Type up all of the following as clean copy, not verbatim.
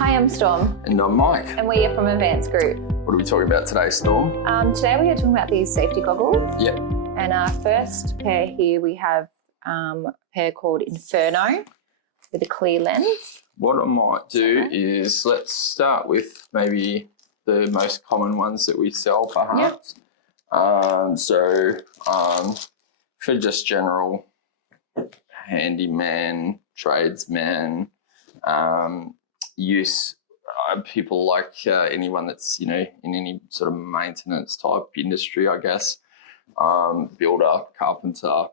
Hi, I'm Storm. And I'm Mike. And we are from Advanced Group. What are we talking about today, Storm? Today we are talking about these safety goggles. Yep. And our first pair here, we have a pair called Inferno with a clear lens. What I might do is let's start with maybe the most common ones that we sell perhaps. Yep. For just general handyman, tradesman use, people like anyone that's, in any sort of maintenance type industry, I guess, builder, carpenter,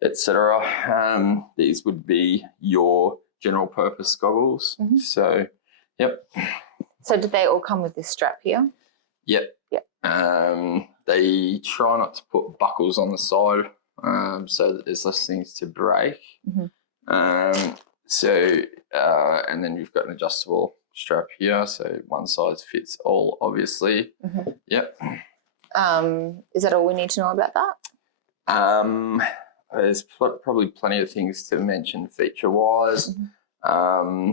etc. These would be your general purpose goggles. Mm-hmm. So, yep. So did they all come with this strap here? Yep. Yep. They try not to put buckles on the side so that there's less things to break. Mm-hmm. And then you've got an adjustable strap here, so one size fits all, obviously. Mm-hmm. Yep. Is that all we need to know about that? There's probably plenty of things to mention feature-wise. Mm-hmm.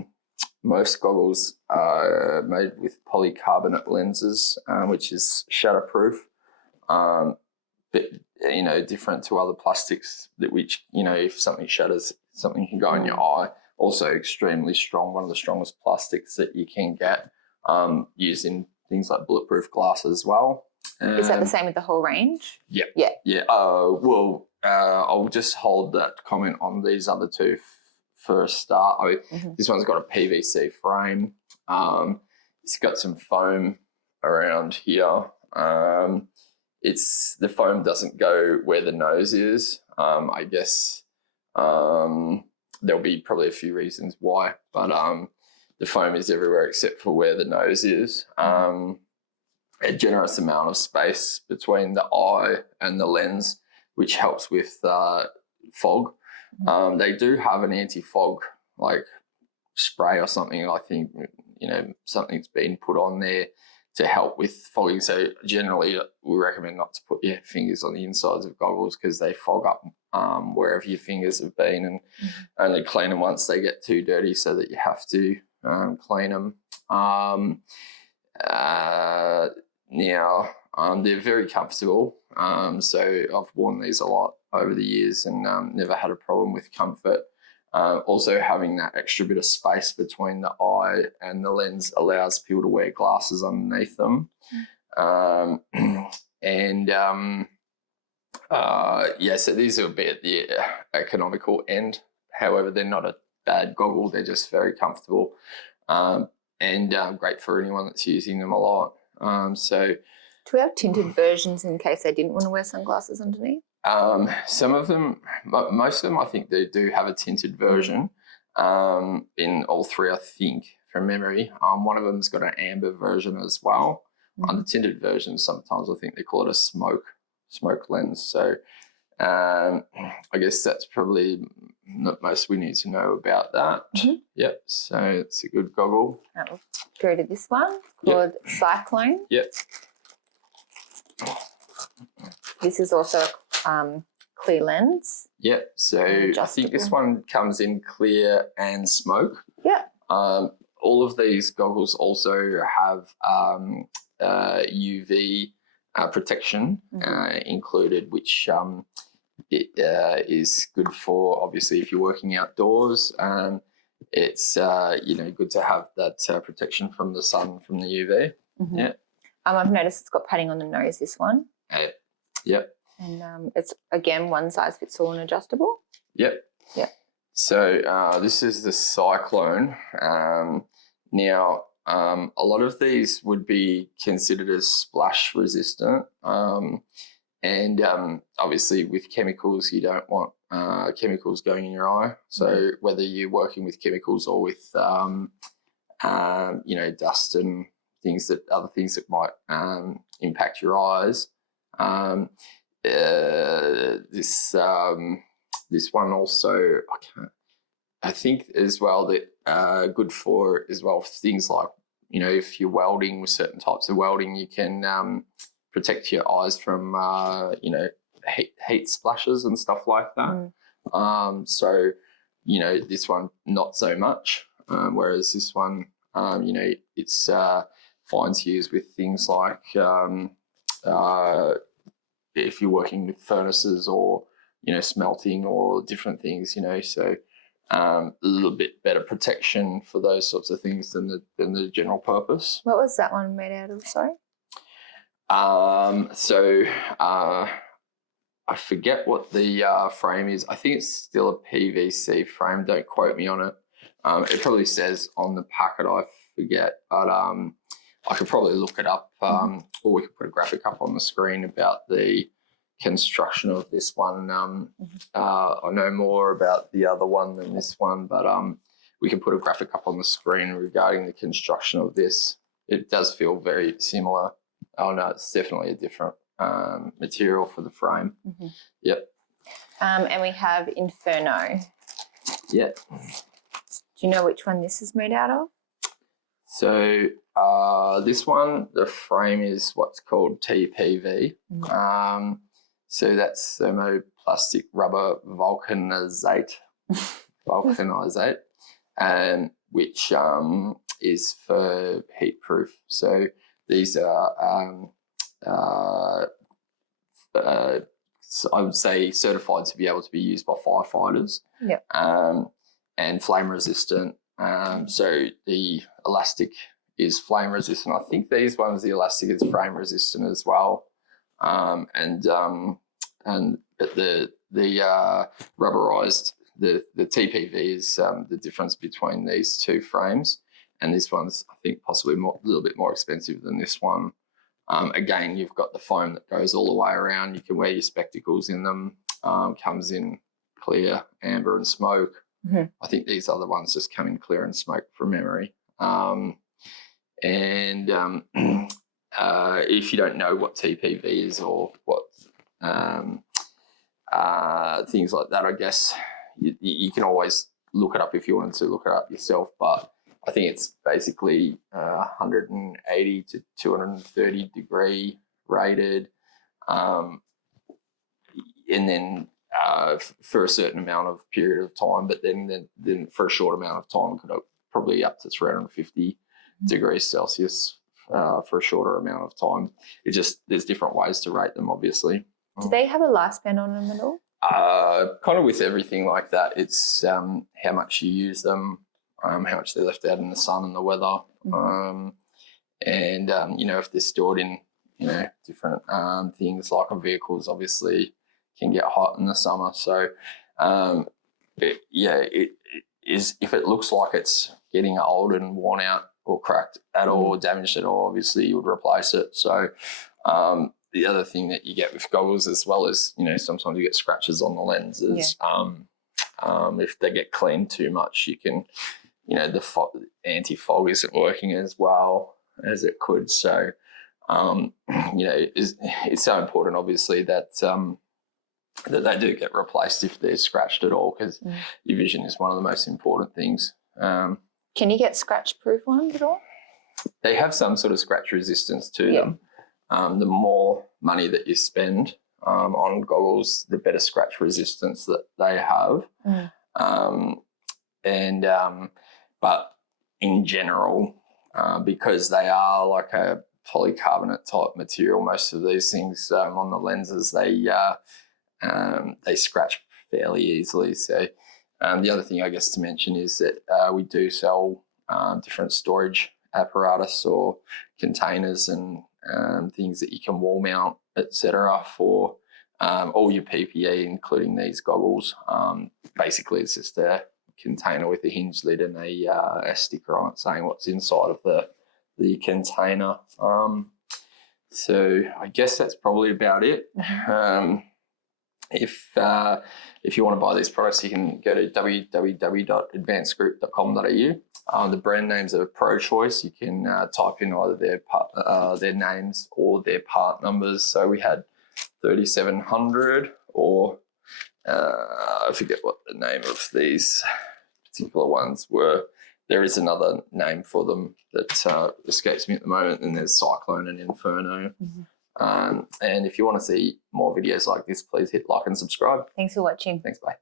Most goggles are made with polycarbonate lenses, which is shatterproof, but different to other plastics which if something shatters, something can go in your eye. Also extremely strong, one of the strongest plastics that you can get, used in things like bulletproof glass as well. Is that the same with the whole range? Yeah. Yeah. Yeah. I'll just hold that comment on these other two for a start. Mm-hmm. This one's got a PVC frame. It's got some foam around here. The foam doesn't go where the nose is. I guess there'll be probably a few reasons why, but the foam is everywhere except for where the nose is. A generous amount of space between the eye and the lens, which helps with fog. They do have an anti-fog like spray or something. I think something's been put on there to help with fogging. So generally we recommend not to put your fingers on the insides of goggles because they fog up wherever your fingers have been, and only clean them once they get too dirty so that you have to clean them. Now, they're very comfortable. So I've worn these a lot over the years and never had a problem with comfort. Also, having that extra bit of space between the eye and the lens allows people to wear glasses underneath them. So these are a bit at the economical end. However, they're not a bad goggle. They're just very comfortable and great for anyone that's using them a lot. Do we have tinted versions in case they didn't want to wear sunglasses underneath? Some of them, most of them, I think they do have a tinted version. In all three, I think, from memory. One of them's got an amber version as well. On the tinted version, sometimes I think they call it a smoke lens. So I guess that's probably not most we need to know about that. Mm-hmm. Yep. So it's a good goggle. We'll go to this one called Cyclone. Yep. This is also clear lens. Yep. So I think this one comes in clear and smoke. Yeah. All of these goggles also have UV protection included, which it is good for, obviously, if you're working outdoors. It's good to have that protection from the sun, from the UV. Mm-hmm. Yeah. I've noticed it's got padding on the nose, this one. Yep. And it's, again, one size fits all and adjustable. Yep. Yeah. So this is the Cyclone. Now, a lot of these would be considered as splash resistant. And obviously with chemicals, you don't want chemicals going in your eye. So whether you're working with chemicals or with, dust and other things that might impact your eyes, this one also, I think as well that good for as well things like, if you're welding with certain types of welding, you can protect your eyes from, heat splashes and stuff like that. So, this one, not so much, whereas this one You know, it's fines used with things like if you're working with furnaces or, you know, smelting or different things, you know, so a little bit better protection for those sorts of things than the general purpose. What was that one made out of, sorry? I forget what the frame is. I think it's still a PVC frame. Don't quote me on it. It probably says on the packet, I forget, but I could probably look it up, or we could put a graphic up on the screen about the construction of this one. I know more about the other one than this one, but we can put a graphic up on the screen regarding the construction of this. It does feel very similar. Oh no, it's definitely a different material for the frame. Yep. And we have Inferno. Yep. Do you know which one this is made out of? So this one, the frame is what's called TPV. So that's thermoplastic rubber vulcanizate, which is for heat proof. So these are I would say certified to be able to be used by firefighters. Yep. And flame resistant. So the elastic is flame resistant. I think these ones, the elastic is flame resistant as well. But the rubberized, the TPV is the difference between these two frames. And this one's, I think, possibly a little bit more expensive than this one. Again, you've got the foam that goes all the way around. You can wear your spectacles in them. Comes in clear, amber and smoke. I think these other ones just come in clear and smoke from memory. If you don't know what TPV is or what things like that, I guess you can always look it up if you wanted to look it up yourself. But I think it's basically 180 to 230 degree rated, and then for a certain amount of period of time, but then for a short amount of time, could probably up to 350 degrees Celsius for a shorter amount of time. It just, there's different ways to rate them, obviously. Do they have a lifespan on them at all? Kind of with everything like that, it's how much you use them, how much they're left out in the sun and the weather, you know, if they're stored in, you know, different things like on vehicles, obviously can get hot in the summer. So it is, if it looks like it's getting old and worn out or cracked at all or damaged at all, obviously you would replace it. So the other thing that you get with goggles as well is, you know, sometimes you get scratches on the lenses. If they get cleaned too much, you can, you know, the anti-fog isn't working as well as it could. So, you know, it's so important, obviously, that that they do get replaced if they're scratched at all, because your vision is one of the most important things. Can you get scratch-proof ones at all? They have some sort of scratch resistance to them. The more money that you spend on goggles, the better scratch resistance that they have. But in general, because they are like a polycarbonate type material, most of these things on the lenses, they scratch fairly easily. So the other thing I guess to mention is that we do sell different storage apparatus or containers and things that you can wall mount, etc., for all your PPE, including these goggles. Basically, it's just a container with a hinge lid and a sticker on it saying what's inside of the container. So I guess that's probably about it. If you want to buy these products, you can go to www.advancedgroup.com.au. The brand names are pro choice. You can type in either their names or their part numbers. So we had 3700, or I forget what the name of these particular ones were. There is another name for them that escapes me at the moment, and there's Cyclone and Inferno. And if you want to see more videos like this, please hit like and subscribe. Thanks for watching. Thanks, bye.